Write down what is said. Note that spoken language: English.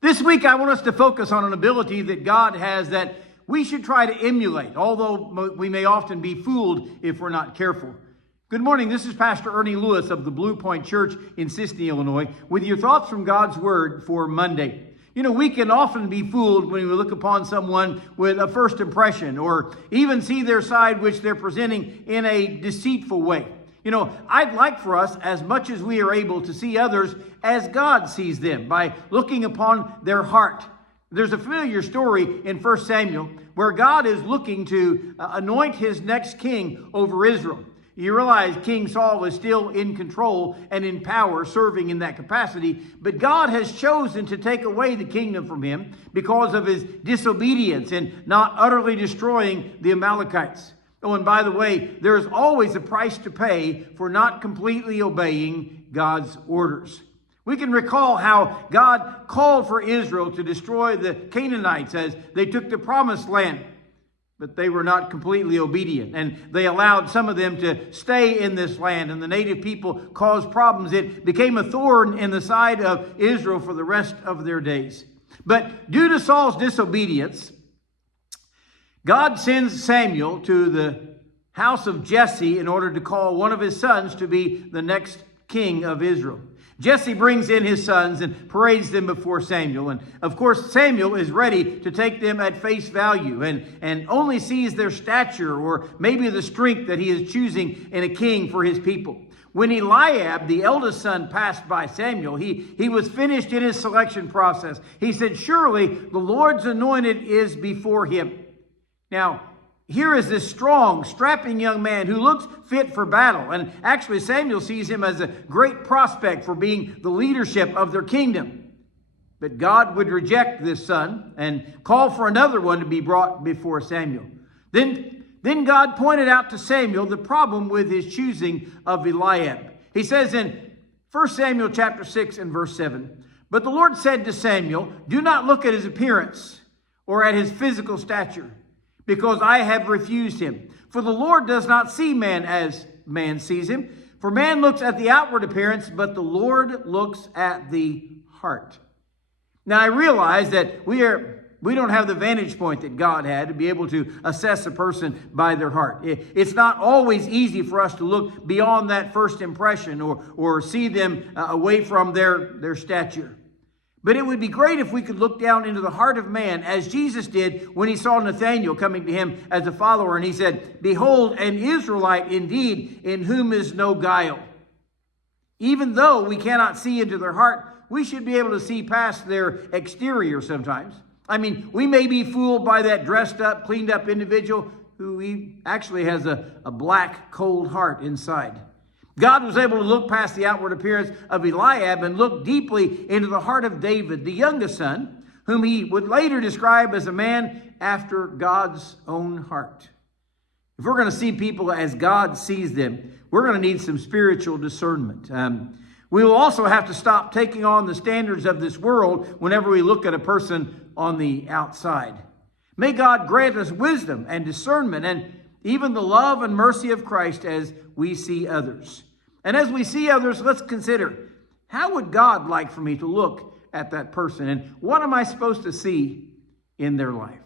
This week, I want us to focus on an ability that God has that we should try to emulate, although we may often be fooled if we're not careful. Good morning. This is Pastor Ernie Lewis of the Blue Point Church in Sisney, Illinois, with your thoughts from God's Word for Monday. You know, we can often be fooled when we look upon someone with a first impression or even see their side which they're presenting in a deceitful way. You know, I'd like for us, as much as we are able, to see others as God sees them by looking upon their heart. There's a familiar story in 1 Samuel where God is looking to anoint his next king over Israel. You realize King Saul is still in control and in power, serving in that capacity, but God has chosen to take away the kingdom from him because of his disobedience and not utterly destroying the Amalekites. Oh, and by the way, there is always a price to pay for not completely obeying God's orders. We can recall how God called for Israel to destroy the Canaanites as they took the promised land, but they were not completely obedient, and they allowed some of them to stay in this land, and the native people caused problems. It became a thorn in the side of Israel for the rest of their days. But due to Saul's disobedience, God sends Samuel to the house of Jesse in order to call one of his sons to be the next king of Israel. Jesse brings in his sons and parades them before Samuel. And of course, Samuel is ready to take them at face value and only sees their stature or maybe the strength that he is choosing in a king for his people. When Eliab, the eldest son, passed by Samuel, he was finished in his selection process. He said, "Surely the Lord's anointed is before him." Now, here is this strong, strapping young man who looks fit for battle. And actually, Samuel sees him as a great prospect for being the leadership of their kingdom. But God would reject this son and call for another one to be brought before Samuel. Then God pointed out to Samuel the problem with his choosing of Eliab. He says in 1 Samuel chapter 6 and verse 7, "But the Lord said to Samuel, 'Do not look at his appearance or at his physical stature, because I have refused him. For the Lord does not see man as man sees him. For man looks at the outward appearance, but the Lord looks at the heart.'" Now I realize that we don't have the vantage point that God had to be able to assess a person by their heart. It's not always easy for us to look beyond that first impression or see them away from their stature. But it would be great if we could look down into the heart of man as Jesus did when he saw Nathanael coming to him as a follower. And he said, "Behold, an Israelite indeed, in whom is no guile." Even though we cannot see into their heart, we should be able to see past their exterior sometimes. I mean, we may be fooled by that dressed up, cleaned up individual who actually has a black, cold heart inside. God was able to look past the outward appearance of Eliab and look deeply into the heart of David, the youngest son, whom he would later describe as a man after God's own heart. If we're going to see people as God sees them, we're going to need some spiritual discernment. We will also have to stop taking on the standards of this world whenever we look at a person on the outside. May God grant us wisdom and discernment and even the love and mercy of Christ as we see others. And as we see others, let's consider, how would God like for me to look at that person? And what am I supposed to see in their life?